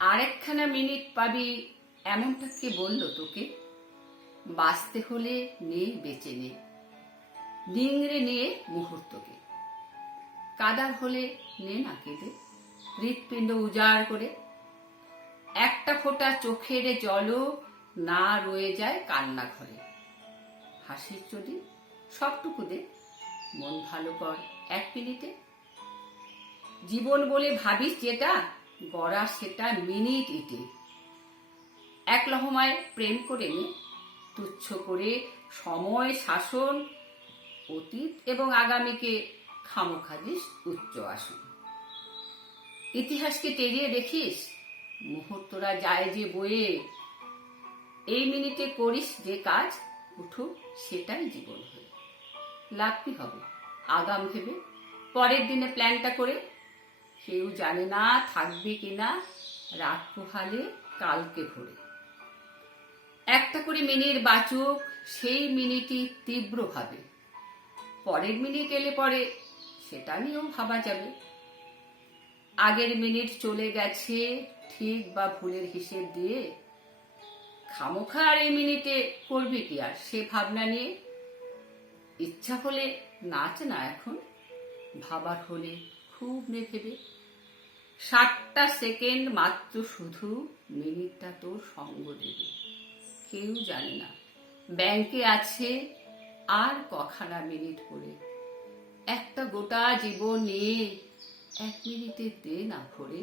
আরেকখানা minute পাবি এমনটা কে বলল তোকে? বাঁচতে হলে নে বেঁচে নে, নিংড়ে নিয়ে মুহূর্তকে। কাদার হলে নে না কেঁদে, হৃৎপিণ্ড উজাড় করে। একটা ফোঁটা চোখের জলও না রয়ে যায় কান্না ঘরে। হাসির যদি সবটুকু দে, মন ভালো কর এক মিনিটে। জীবন বলে ভাবিস যেটা, গড়া সেটা মিনিট ইটে। এক লহমায় প্রেম করে নে, তুচ্ছ করে সময় শাসন, অতীত এবং আগামীকে খামোখা দিস উচ্চ আসন। ইতিহাসকে টেরিয়ে দেখিস, মুহূর্তরা যায় যে বয়ে। এই মিনিটে করিস যে কাজ, উঠুক সেটাই জীবন হয়ে। লাভ কি হবে আগাম ভেবে, পরের দিনে প্ল্যানটা করে? কেউ জানে না থাকবে কিনা রাত পোহালে কালকে ভোরে। একটা করে মিনিট বাঁচুক, সেই মিনিটই তীব্রভাবে। পরের মিনিট এলে পরে সেটা নিয়েও ভাবা যাবে। আগের মিনিট চলে গেছে ঠিক বা ভুলের হিসেব দিয়ে। খামোখা আর এই মিনিটে করবি কি আর সে ভাবনা নিয়ে? ইচ্ছা হলে নাচ না এখন, ভাবার হলে খুব নে ভেবে। 60টা সেকেন্ড মাত্র, শুধু মিনিটটা তোর সঙ্গ দেবে। কেউ জানে না ব্যাংকে আছে আর কখানা মিনিট পড়ে। একটা গোটা জীবন নিয়ে 1 মিনিটে দে না ভরে।